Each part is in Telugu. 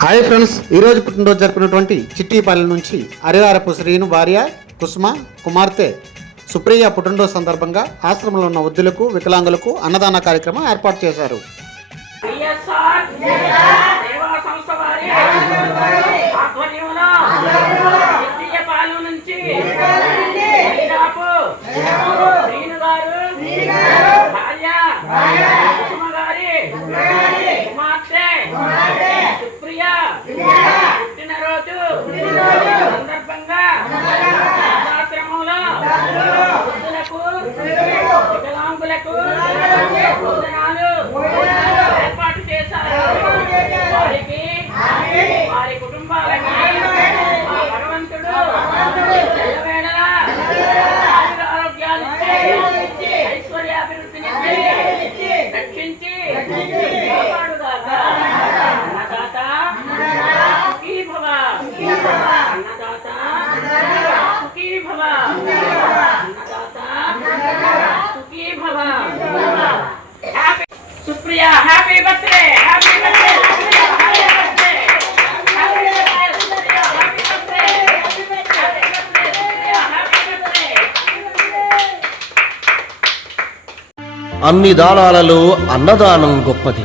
హాయ్ ఫ్రెండ్స్ ఈ రోజు పుట్టినరోజు జరుపుకున్నటువంటి చిట్టిపల్లి నుంచి హరివారపు శ్రీను భార్య కుసుమ కుమార్తె సుప్రియ పుట్టినరోజు సందర్భంగా ఆశ్రమంలో ఉన్న వృద్ధులకు వికలాంగులకు అన్నదాన కార్యక్రమం ఏర్పాటు చేశారు. నుంచి Good. Supriya happy birthday happy birthday అన్ని దానాలలో అన్నదానం గొప్పది.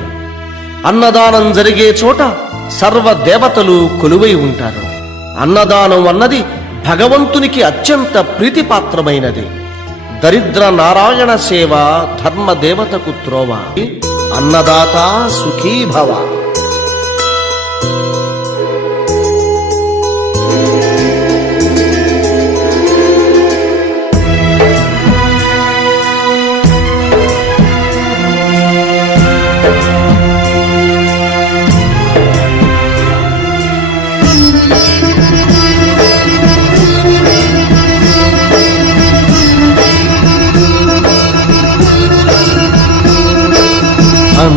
అన్నదానం జరిగే చోట సర్వ దేవతలు కొలువై ఉంటారు. అన్నదానం అన్నది భగవంతునికి అత్యంత ప్రీతిపాత్రమైనది. దరిద్ర నారాయణ సేవ ధర్మ దేవతకు త్రోవ. అన్నదాత సుఖీభవ.